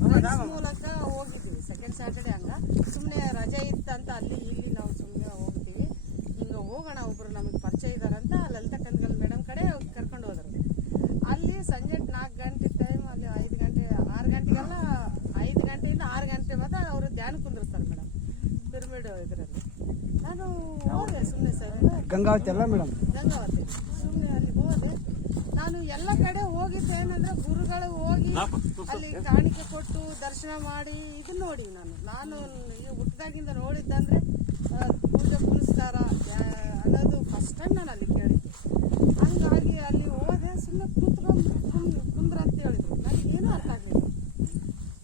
Friends ಮೂಲಕ ಹೋಗಿದ್ವಿ second Saturday ಹಂಗ ಸುಮ್ಮನೆ ರಜೆ ಇತ್ತಂತ ಅಲ್ಲಿ ಇಲ್ಲಿ ನಾವು ಸುಮ್ಮನೆ ಹೋಗ್ತೀವಿ. ಹಿಂಗೆ ಹೋಗೋಣ ಒಬ್ರು ನಮಗೆ ಪರಿಚಯ ಇದಾರಂತ ಲಲಿತಾ ಕಂದಗಲ್ ಮೇಡಮ್ ಕಡೆ ಕರ್ಕೊಂಡು ಹೋದ್ರು. ಅಲ್ಲಿ ಸಂಜೆ 4 ಗಂಟೆ ಟೈಮ್ ಅಲ್ಲಿ 5 ಗಂಟೆ 6 ಗಂಟೆಗೆಲ್ಲ 5 ಗಂಟೆಯಿಂದ 6 ಗಂಟೆ ಮಾತ್ರ ಅವರು ಧ್ಯಾನ ಕುಂದಿರ್ತಾರೆ ಮೇಡಮ್ ಪಿರಮಿಡ್ ಇದರಲ್ಲಿ. ನಾನು ಹೋದೆ ಸುಮ್ಮನೆ ಸರ್ ಗಂಗಾವತಿ ಅಲ್ಲ ಮೇಡಮ್, ಗಂಗಾವತಿ ಸುಮ್ಮನೆ ಅಲ್ಲಿ ಹೋದೆ. ನಾನು ಎಲ್ಲ ಕಡೆ ಹೋಗಿದ್ದೆ ಏನಂದ್ರೆ ಗುರುಗಳು ಹೋಗಿ ಅಲ್ಲಿ ಕಾಣಿಕೆ ಕೊಟ್ಟು ದರ್ಶನ ಮಾಡಿ ಇದನ್ನ ನೋಡಿ ನಾನು ಈ ಹುಟ್ಟದಾಗಿಂದ ನೋಡಿದ್ದಂದ್ರೆ ಪೂಜೆ ಪುನಸ್ಕಾರ ಅನ್ನೋದು ಫಸ್ಟ್ ಟೈಮ್ ನಾನು ಅಲ್ಲಿ ಕೇಳಿದ್ದೆ. ಹಂಗಾಗಿ ಅಲ್ಲಿ ಹೋದೆ ಸುಮ್ಮನೆ ಕುಂದ್ರ ಅಂತ ಹೇಳಿದ್ರು. ನನಗೇನು ಅರ್ಥ ಆಗಲಿಲ್ಲ.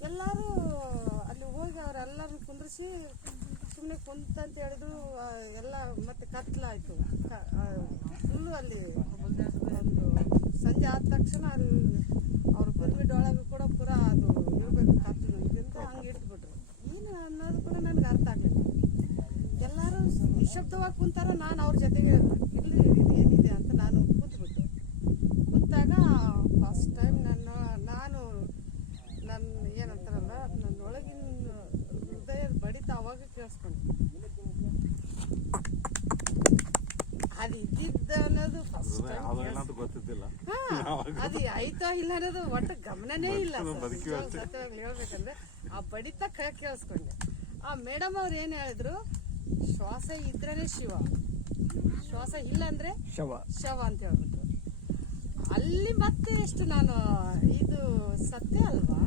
ಎಲ್ಲರೂ ಅಲ್ಲಿ ಹೋಗಿ ಅವರೆಲ್ಲರನ್ನು ಕುಂದ್ರಿಸಿ ಸುಮ್ಮನೆ ಕುಂತಂತ ಹೇಳಿದ್ರು. ಎಲ್ಲ ಮತ್ತೆ ಕತ್ಲಾಯ್ತು ಫುಲ್ಲು ಅಲ್ಲಿ ಒಂದು ಸಂಜೆ ಆದ ತಕ್ಷಣ ಅಲ್ಲಿ ಅವ್ರ ಪಿರಮಿಡ್ ಒಳಗೆ ಕೂಡ ಪೂರ ಅದು ಇರಬೇಕು ಕತ್ಲು ಅಂತ ಹಂಗೆ ಇಟ್ಬಿಟ್ರು. ಏನು ಅನ್ನೋದು ಕೂಡ ನನಗೆ ಅರ್ಥ ಆಗಲಿಲ್ಲ. ಎಲ್ಲರೂ ನಿಶಬ್ದವಾಗಿ ಕುಂತಾರ. ನಾನು ಅವ್ರ ಜೊತೆಗೆ ಇಲ್ಲಿ ಏನಿದೆ ಅಂತ ನಾನು ಕೂತ್ಬಿಟ್ಟು ಕೂತಾಗ ಫಸ್ಟ್ ಟೈಮ್ ನಾನು ಏನಂತಾರಲ್ಲ ನನ್ನೊಳಗಿನ ಹೃದಯದ ಬಡಿತ ಅವಾಗ ಕೇಳಿಸ್ಕೊಂಡೆ. ಅದು ಇದ್ದಿದ್ದ ಅನ್ನೋದು ಫಸ್ಟ್ ಗೊತ್ತಿದ್ದಿಲ್ಲ. ಅದು ಆಯ್ತಾ ಇಲ್ಲ ಅನ್ನೋದು ಒಟ್ಟು ಗಮನನೇ ಇಲ್ಲ. ಹೇಳ್ಬೇಕಂದ್ರೆ ಆ ಬಡಿತ ಕೇಳಿಸ್ಕೊಂಡೆ. ಆ ಮೇಡಮ್ ಅವ್ರು ಏನ್ ಹೇಳಿದ್ರು, ಶ್ವಾಸ ಇದ್ರೇನೆ ಶಿವ, ಶ್ವಾಸ ಇಲ್ಲ ಅಂದ್ರೆ ಶವ ಅಂತ ಹೇಳ್ಬಿಟ್ರು. ಅಲ್ಲಿ ಮತ್ತೆ ಎಷ್ಟು ನಾನು ಇದು ಸತ್ಯ ಅಲ್ವಾ,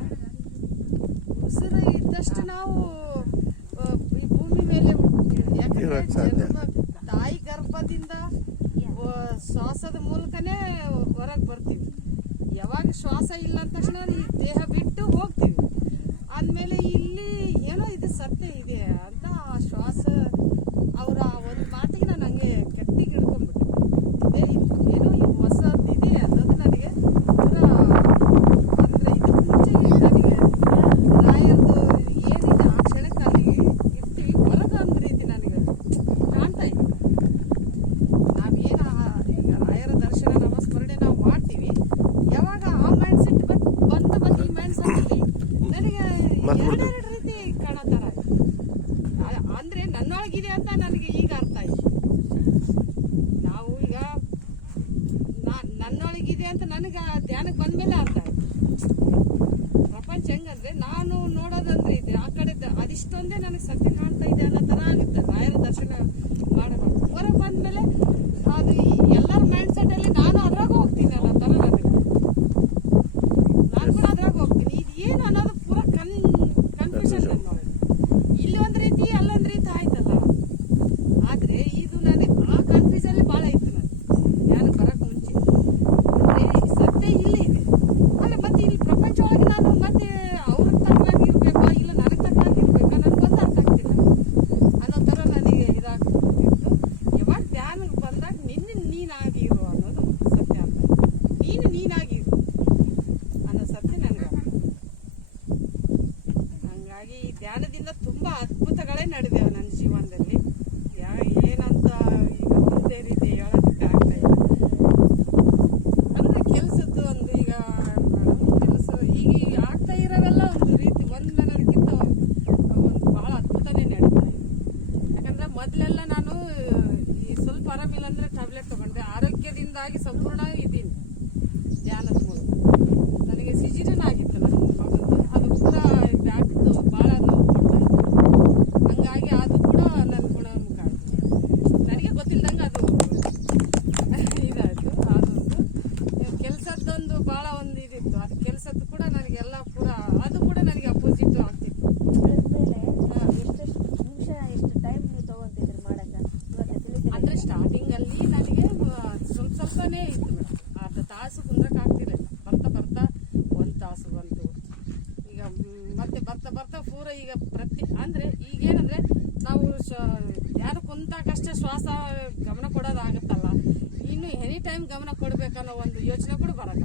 ಉಸಿರು ಇದ್ದಷ್ಟು ನಾವು ಈ ಭೂಮಿ ಮೇಲೆ ತಾಯಿ ಗರ್ಭದಿಂದ ಶ್ವಾಸದ ಮೂಲಕನೇ ಹೊರಗೆ ಬರ್ತೀವಿ. ಯಾವಾಗ ಶ್ವಾಸ ಇಲ್ಲ ಅಂದ ತಕ್ಷಣ ಈ ದೇಹ ಬಿಟ್ಟು ಹೋಗ್ತೀವಿ. ಆದ್ಮೇಲೆ ಇಲ್ಲಿ ಏನೋ ಇದು ಸತ್ಯ ಇದೆ ಅಂತ ಆ ಶ್ವಾಸ ಅವರ ಒಂದು ಮಾತಿಗೆ ನಾನು ಹಂಗೆ ಗಟ್ಟಿಗೆ ಹಿಡ್ಕೊಂಡ್ಬಿಟ್ಟೆ. ಏನೋ ಈ ಹೊಸದಿದೆ ಅನ್ನೋದು ನನಗೆ ಪೂರ ಅಂದ್ರೆ ಇದಕ್ಕೆ ಮುಂಚೆ ನನಗೆ ರಾಯರ್ದು ಏನಿದೆ ಆ ಕ್ಷಣಕ್ಕೆ ಅಲ್ಲಿಗೆ ಇರ್ತೀವಿ ಹೊರಗೆ ಒಂದು ರೀತಿ ನನಗೆ ಕಾಣ್ತಾ ಇದೆ. ನಾವೇನು ಈಗ ರಾಯರ ದರ್ಶನ ನಮಸ್ಮರಣೆ ನಾವು ಮಾಡ್ತೀವಿ. ಯಾವಾಗ ಆ ಮೈಂಡ್ ಸೆಟ್ ಬಂದು ಮತ್ತೆ ಈ ಮೈಂಡ್ ಸೆಟ್ ನನಗೆ ಎರಡೆರಡು ರೀತಿ ಕಾಣತ್ತಾರ. ಅಂದ್ರೆ ನನ್ನೊಳಗಿದೆ ಅಂತ ನನಗೆ ಈಗ ಅರ್ಥ ಆಯ್ತು. ನಾವು ಈಗ ನನ್ನೊಳಗಿದೆ ಅಂತ ನನಗೆ ಧ್ಯಾನಕ್ಕೆ ಬಂದ್ಮೇಲೆ ಅರ್ಥ ಆಯ್ತು. ಪ್ರಪಂಚ ಹೆಂಗಂದ್ರೆ ನಾನು ನೋಡೋದಂದ್ರೆ ಇದೆ ಆ ಕಡೆ ಅದಿಷ್ಟೊಂದೇ ನನಗೆ ಸತ್ಯ ಕಾಣ್ತಾ ಇದೆ ಅನ್ನೋ ತರ ಆಗುತ್ತೆ. ರಾಯರ ದರ್ಶನ ಮಾಡೋದು ಹೊರಗೆ ಬಂದ್ಮೇಲೆ ಅದು ಎಲ್ಲರ ಮೈಂಡ್ ಸೆಟ್ ಅಲ್ಲಿ ನಾನು ಅದ್ರಾಗ ಹೋಗ್ತೀನಿ ಅನ್ನೋ ತರ ನನಗೆ. ನಾನು ಕೂಡ ಅದ್ರಾಗ ಹೋಗ್ತೀನಿ. ಇದು ಏನು ಅನ್ನೋದು ಪೂರ ಕನ್ಫ್ಯೂಷನ್ ನನ್ನೊಳಗೆ. ಇಲ್ಲಿ ಒಂದ್ ರೀತಿ ಅಲ್ಲೊಂದ್ ರೀತಿ ಆಯ್ತಲ್ಲ. ಆದ್ರೆ ಇದು ನನಗೆ ಆ ಕನ್ಫ್ಯೂಷನ್ ಭಾಳ ಇತ್ತು. ನಾನು ಬರಕ್ ಮುಂಚೆ ಅಂದ್ರೆ ಸತ್ಯ ಇಲ್ಲಿ ಇದೆ. ಆದ್ರೆ ಮತ್ತೆ ಇಲ್ಲಿ ಪ್ರಪಂಚ ಒಳಗೆ ನಾನು ಮತ್ತೆ ಅವ್ರ ತಕ್ಕನಾಗಿ ಇರ್ಬೇಕಾ ಇಲ್ಲ ನನಗೆ ತಕ್ಕನಾಗಿ ಇರ್ಬೇಕಾ ನನ್ಗೊಂದು ಅರ್ಥ ಆಗ್ತಿಲ್ಲ ಅನ್ನೋ ತರ ನನಗೆ ಇದಾಗ್ತಿತ್ತು. ಯಾವಾಗ ಧ್ಯಾನಕ್ಕೆ ಬಂದಾಗ ನೀನಾಗಿರು ಅನ್ನೋದು ಸತ್ಯ ಅಂತ. ನೀನಾಗಿರು ಅನ್ನೋ ಸತ್ಯ ನನಗೆ. ಹಂಗಾಗಿ ಈ ಧ್ಯಾನದಿಂದ ತುಂಬಾ ಅದ್ಭುತಗಳೇ ನಡೆದೇವೆ ನನ್ನ ಜೀವನದಲ್ಲಿ. ಏನಂತ ಈಗ ಒಂದೇ ರೀತಿ ಹೇಳೋದಕ್ಕೆ ಆಗ್ತಾ ಇಲ್ಲ. ಅಂದ್ರೆ ಕೆಲಸದ್ದು ಒಂದು ಈಗ ಕೆಲಸ ಈಗ ಆಗ್ತಾ ಇರೋವೆಲ್ಲ ಒಂದು ರೀತಿ ಒಂದು ನನಗಿಂತ ಒಂದು ಬಹಳ ಅದ್ಭುತನೇ ನಡೀತಾ ಇದೆ. ಯಾಕಂದ್ರೆ ಮೊದಲೆಲ್ಲ ನಾನು ಈ ಸ್ವಲ್ಪ ಆರಾಮಿಲ್ಲ ಅಂದ್ರೆ ಟ್ಯಾಬ್ಲೆಟ್ ತಗೊಂಡೆ. ಆರೋಗ್ಯದಿಂದಾಗಿ ಸಂಪೂರ್ಣ ಇದ್ದೀನಿ ಧ್ಯಾನದ ಮೂಲಕ. ನನಗೆ ಸಿಜರಿನ್ ಆಗಿತ್ತು ನನ್ನ ಮಗದ್ದು. ಅದು ಕೂಡ ಬ್ಯಾಕ್ದು ಭಾಳ ನೋವು ಕೊಡ್ತಾ ಇತ್ತು. ಹಂಗಾಗಿ ಅದು ಕೂಡ ನನ್ನ ಗುಣಮುಖ ಆಯ್ತು. ನನಗೆ ಗೊತ್ತಿಲ್ದಂಗೆ ಅದು ಇದಾಯ್ತು. ಅದೊಂದು ಕೆಲಸದ್ದೊಂದು ಭಾಳ ಒಂದು ಇದಿತ್ತು. ಅದು ಕೆಲಸದ್ದು ಕೂಡ ನನಗೆಲ್ಲ ಪೂರ ಅದು ಕೂಡ ನನಗೆ ಅಪೋಸಿಟ್ ಆಗ್ತಿತ್ತು. ಅಂದ್ರೆ ಸ್ಟಾರ್ಟಿಂಗ್ ಅಲ್ಲಿ ನನಗೆ ಸ್ವಲ್ಪನೇ ಇತ್ತು ಮೇಡಮ್. ಅರ್ಧ ತಾಸು ಕುಂದ್ರಕ್ಕೆ ಆಗ್ತಿರಲಿಲ್ಲ. ಬರ್ತಾ ಬರ್ತಾ 1 ತಾಸು ಬಂತು. ಈಗ ಮತ್ತೆ ಬರ್ತಾ ಪೂರ ಈಗ ಅಂದ್ರೆ ಈಗೇನಂದ್ರೆ ನಾವು ಯಾರು ಕುಂತಾಗಷ್ಟೇ ಶ್ವಾಸ ಗಮನ ಕೊಡೋದಾಗತ್ತಲ್ಲ. ಇನ್ನು ಎನಿ ಟೈಮ್ ಗಮನ ಕೊಡ್ಬೇಕನ್ನೋ ಒಂದು ಯೋಚನೆ ಕೂಡ ಬರಲ್ಲ.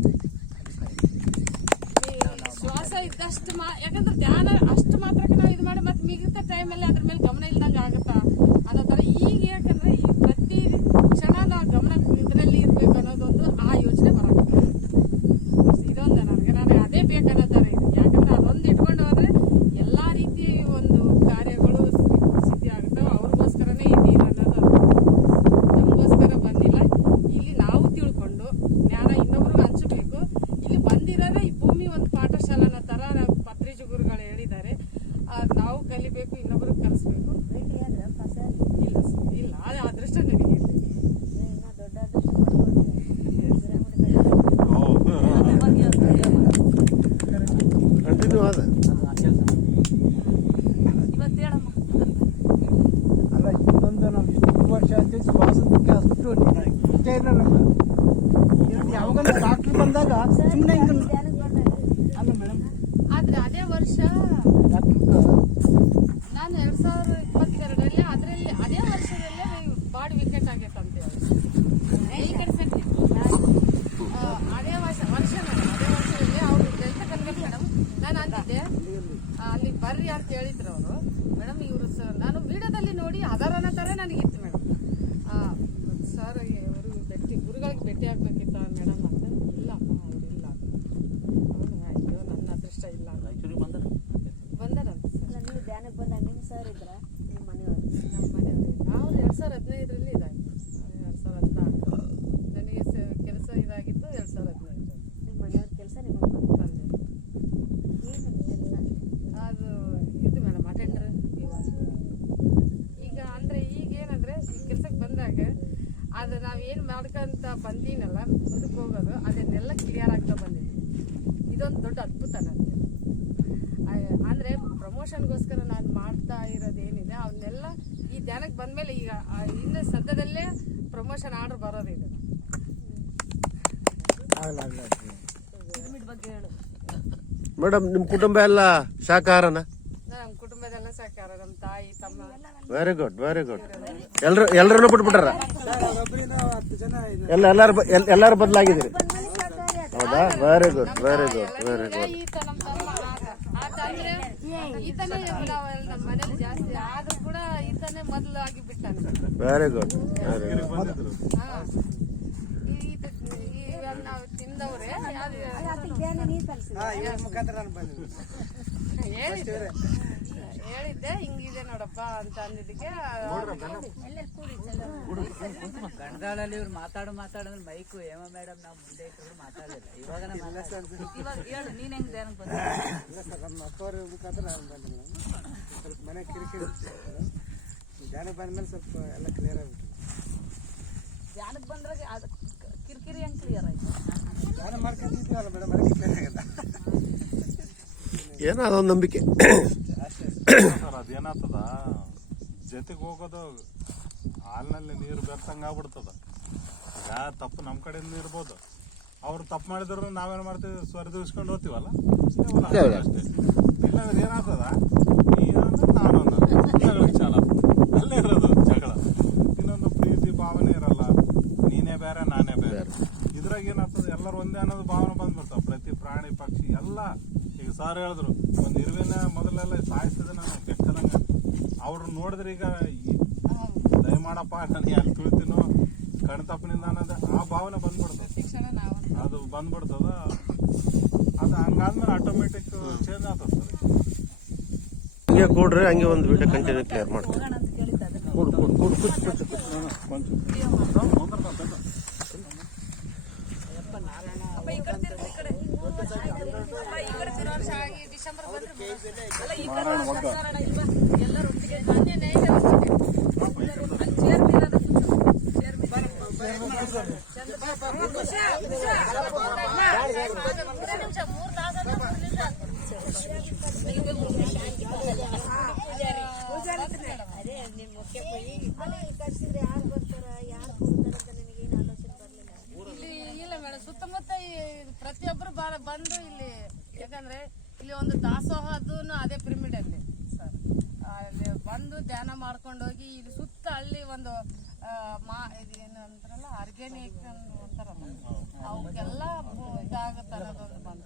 ಶ್ವಾಸ ಇದ್ದಷ್ಟು ಯಾಕಂದ್ರೆ ಧ್ಯಾನ ಅಷ್ಟು ಮಾತ್ರಕ್ಕೆ ನಾವು ಇದು ಮಾಡಿ ಮತ್ತೆ ಮಿಗತ ಟೈಮಲ್ಲಿ ಅದ್ರ ಮೇಲೆ ಗಮನ ಇಲ್ದಂಗೆ ಆಗುತ್ತಾ ಅನ್ನೋ ತರ. ಈಗ ಯಾಕಂದ್ರೆ ಈ ಪ್ರತಿ ಕ್ಷಣ ನಾವು ಗಮನ ಇದರಲ್ಲಿ ಇರ್ಬೇಕು ಅನ್ನೋದೊಂದು ಆ ಯೋಚನೆ ಬರಲ್ಲ. ಇದೊಂದು ನನಗೆ ಅದೇ ಬೇಕನ್ನೋ ತರ ಇದೆ. ಯಾಕಂದ್ರೆ ಅದೊಂದು ಇಟ್ಕೊಂಡು ಕಲಿಬೇಕು, ಇನ್ನೊಬ್ರಿಗೆ ಕಲಿಸ್ಬೇಕು. ಇಲ್ಲ ಅದೇ ಅದೃಷ್ಟ ನನಗೆ ಕಂಟಿನ್ಯೂ ಆದ ಅಲ್ಲ ಇನ್ನೊಂದು ನಾವು ಇಷ್ಟು ವರ್ಷ ಆಯ್ತು ಶ್ವಾಸಕ್ಕೆ ಅಷ್ಟು ನಿಜ ಇಲ್ಲ ನಮ್ಮ ಯಾವಾಗ ಡಾಕ್ಟ್ರ್ ಬಂದಾಗ ಸುಮ್ಮನೆ ಅಲ್ಲ ಮೇಡಮ್. ಆದ್ರೆ ಅದೇ ವರ್ಷ ನಾನು 2022 ಅದರಲ್ಲಿ ಅದೇ ವರ್ಷದಲ್ಲೇ ಬಾಡಿ ವಿಕೆಟ್ ಆಗೈತೆ ಅಂತ ಹೇಳಿ ಅದೇ ವರ್ಷದಲ್ಲಿ ಅವ್ರು ಕೆಲಸ ಕಲ್ಬೇಕು ಮೇಡಮ್. ನಾನು ಅಂದಿದ್ದೆ ಅಲ್ಲಿ ಬರ್ರಿ ಅಂತ ಹೇಳಿದ್ರು ಅವರು. ಮೇಡಮ್ ಇವರು ನಾನು ವಿಡಿಯೋದಲ್ಲಿ ನೋಡಿ ಅದರನ ತರ ನನಗಿತ್ತು ಮೇಡಮ್. ಸರ್ ಅವರು ಗುರುಗಳಿಗೆ ಭೇಟಿ ಆಗ್ಬೇಕಿತ್ತ ಮೇಡಮ್ ಅಂತ. ಇಲ್ಲಪ್ಪ ಅವ್ರು ಇಲ್ಲ. ಅಯ್ಯೋ ನನ್ನ ಅದೃಷ್ಟ ಇಲ್ಲ. ಬಂದರಂತ ಸರ್. ನೀವು ಧ್ಯಾನಕ್ಕೆ ಬಂದಾಗ ನಿಮ್ಮ ಸರ್ ಇದ್ರ ನಿಮ್ಮ ಮನೆಯವರು? ನಮ್ಮ ಮನೆಯವರು ನಾವು 2015ರಲ್ಲಿ ಇದಾಗಿತ್ತು. 2014 ನನಗೆ ಕೆಲಸ ಇದಾಗಿತ್ತು 2015. ನಿಮ್ಮ ಮನೆಯವ್ರ ಕೆಲಸ ನಿಮಗೆ ಬಂದಿದೆ. ಏನು ಕೆಲಸ? ಅದು ಇದು ಮೇಡಮ್ ಅಟೆಂಡರ್. ಈಗ ಅಂದರೆ ಈಗ ಏನಂದರೆ ಕೆಲ್ಸಕ್ಕೆ ಬಂದಾಗ ಅದು ನಾವೇನು ಮಾಡ್ಕೊಂತ ಬಂದೀನಲ್ಲ ಮುಂದಕ್ಕೆ ಹೋಗೋದು ಅದನ್ನೆಲ್ಲ ಕ್ಲಿಯರ್ ಆಗ್ತಾ ಬಂದಿದ್ದೀವಿ. ಇದೊಂದು ದೊಡ್ಡ ಅದ್ಭುತ ನನಗೆ. ಅಂದರೆ ಪ್ರಮೋಷನ್ಗೋಸ್ಕರ ನಾನು ಮಾಡ್ತಾ ಇರೋದೇನಿದೆ ಅವನ್ನೆಲ್ಲ ಈ ಧ್ಯಾನಕ್ಕೆ ಬಂದಮೇಲೆ ಈಗ ಇನ್ನು ಸದ್ಯದಲ್ಲೇ ಪ್ರಮೋಷನ್ ಆರ್ಡರ್ ಬರೋದಿದೆ. ಬಗ್ಗೆ ಹೇಳು ಮೇಡಮ್. ನಿಮ್ಮ ಕುಟುಂಬ ಎಲ್ಲ ಶಾಕಾಹಾರನ? ನಮ್ಮ ಕುಟುಂಬದೆಲ್ಲ ಸಾಕಾರ. ನಮ್ಮ ತಾಯಿ ತಮ್ಮ ವೆರಿ ಗುಡ್ ವೆರಿ ಗುಡ್. ಎಲ್ಲರನ್ನೂ ಬಿಟ್ಬಿಟ್ಟಾರ? 10 ಜನ ಎಲ್ಲಾರು ಬದಲಾಗಿದ್ದೀರಿ? ಹೌದಾ? Very good very good very good. ಈತ ನಮ್ಮ ತಮ್ಮ ಆತಂದ್ರೆ ಈತನೇ ನಮ್ಮ ಮನೇಲಿ ಜಾಸ್ತಿ ಆದ್ರೂ ಕೂಡ ಈತನೇ ಮೊದಲು ಆಗಿ ಬಿಟ್ಟಾನೆ. Very good very good. ನಾವು ತಿಂದವ್ರೆ ಹೇಳಿದ್ದೆ ಹಿಂಗಿದೆ ನೋಡಪ್ಪ ಅಂತ ಅಂದಿದ್ದಕ್ಕೆ ಗಣಗಾಳಲ್ಲಿ ಇವ್ರು ಮಾತಾಡಿದ್ರೆ ಮೈಕು ಏಮ ಮೇಡಮ್ ನಾವು ಮುಂದೆ ಇಟ್ಟು ಮಾತಾಡಲಿಲ್ಲ. ಇವಾಗ ಹೇಳು ನೀನ್ ಹೆಂಗ್ ಧ್ಯಾನಕ್ಕೆ ಬಂದ? ನಮ್ಮ ಅಪ್ಪವ್ರ ಮುಖಾಂತರ ನಾನು ಬಂದೆ. ಸ್ವಲ್ಪ ಮನೆ ಕಿರಿಕಿರಿ ಧ್ಯಾನಕ್ಕೆ ಬಂದ್ಮೇಲೆ ಸ್ವಲ್ಪ ಎಲ್ಲ ಕ್ಲಿಯರ್ ಆಗ್ಬಿಟ್ಟು. ಧ್ಯಾನಕ್ಕೆ ಬಂದ್ರೆ ಕಿರಿಕಿರಿ ಹೆಂಗ್ ಕ್ಲಿಯರ್ ಆಯ್ತು? ಧ್ಯಾನ ಮಾಡ್ಕೊಂಡಿದ್ದೀವಲ್ಲ ಮೇಡಮ್, ಅದಕ್ಕೆ ಕ್ಲಿಯರ್ ಆಗಲ್ಲ. ಏನೋ ಅದೊಂದು ನಂಬಿಕೆ. ಅದೇನಾಗ್ತದ ಜೊತೆಗೆ ಹೋಗೋದು ಹಾಲಿನಲ್ಲಿ ನೀರು ಬೆರ್ತಂಗ ಆಗ್ಬಿಡ್ತದ. ಈಗ ತಪ್ಪು ನಮ್ಮ ಕಡೆಯಿಂದ ಇರ್ಬೋದು, ಅವ್ರು ತಪ್ಪು ಮಾಡಿದ್ರು ನಾವೇನು ಮಾಡ್ತೀವಿ ಸ್ವರ್ದಿಸ್ಕೊಂಡು ಹೋಗ್ತೀವಲ್ಲ ಅಷ್ಟೇ. ಇಲ್ಲಾಂದ್ರೆ ಏನಾಗ್ತದ ನೀನಂದ್ರೆ ನಾನು ಜಗಳ ಚಾಲ ಅಲ್ಲೇ ಇರೋದು ಜಗಳ. ಇನ್ನೊಂದು ಪ್ರೀತಿ ಭಾವನೆ ಇರಲ್ಲ, ನೀನೇ ಬೇರೆ ನಾನೇ ಬೇರೆ. ಇದ್ರಾಗ ಏನಾಗ್ತದೆ ಎಲ್ಲರೂ ಒಂದೇ ಅನ್ನೋದು ಭಾವನೆ ಬಂದ್ಬಿಡ್ತಾವ. ಪ್ರತಿ ಪ್ರಾಣಿ ಪಕ್ಷಿ ಎಲ್ಲ. ಈಗ ಸಾರ್ ಹೇಳಿದ್ರು ಒಂದು ಇರುವೆನ ಮೊದಲೆಲ್ಲ ಸಾಯಿಸ್ತದೆ ನಾನು ಬೆಕ್ಕದಂಗ. ಅವ್ರು ನೋಡಿದ್ರೆ ಈಗ ದಯಮಾಡಪ್ಪ ನಾನು ಎಲ್ಲಿ ತುಳಿತೀನೋ ಕಣ್ತಪ್ಪನಿಂದ ಅನ್ನೋದು ಆ ಭಾವನೆ ಬಂದ್ಬಿಡ್ತದೆ. ಅದು ಬಂದ್ಬಿಡ್ತದ. ಅದು ಹಂಗಾದ್ಮೇಲೆ ಆಟೋಮೆಟಿಕ್ ಚೇಂಜ್ ಆಗ್ತದೆ. ಹಂಗೆ ಕೊಡ್ರಿ, ಹಂಗೆ ಒಂದು ವಿಡಿಯೋ ಕಂಟಿನ್ಯೂ ಕ್ಲಿಯರ್ ಮಾಡ್ತೀನಿ. ಡಿಸೆಂಬರ್ ಬಂದ್ರೆ ಇಲ್ಲ ಮೇಡಮ್. ಸುತ್ತಮುತ್ತ ಪ್ರತಿಯೊಬ್ಬರು ಬಂದು ಇಲ್ಲಿ, ಯಾಕಂದ್ರೆ ಇಲ್ಲಿ ಒಂದು ದಾಸೋಹದ್ದು ಅದೇ ಪಿರಮಿಡ್ ಅಲ್ಲಿ ಸರ್. ಅಲ್ಲಿ ಬಂದು ಧ್ಯಾನ ಮಾಡ್ಕೊಂಡು ಹೋಗಿ ಇಲ್ಲಿ ಸುತ್ತ ಹಳ್ಳಿ ಒಂದು ಏನು ಅಂತಾರಲ್ಲ ಆರ್ಗ್ಯಾನಿಕ್ ಅಂತಾರಲ್ಲ ಅವಕ್ಕೆಲ್ಲ ಇದಾಗೋ ತರದೊಂದು ಬಂದ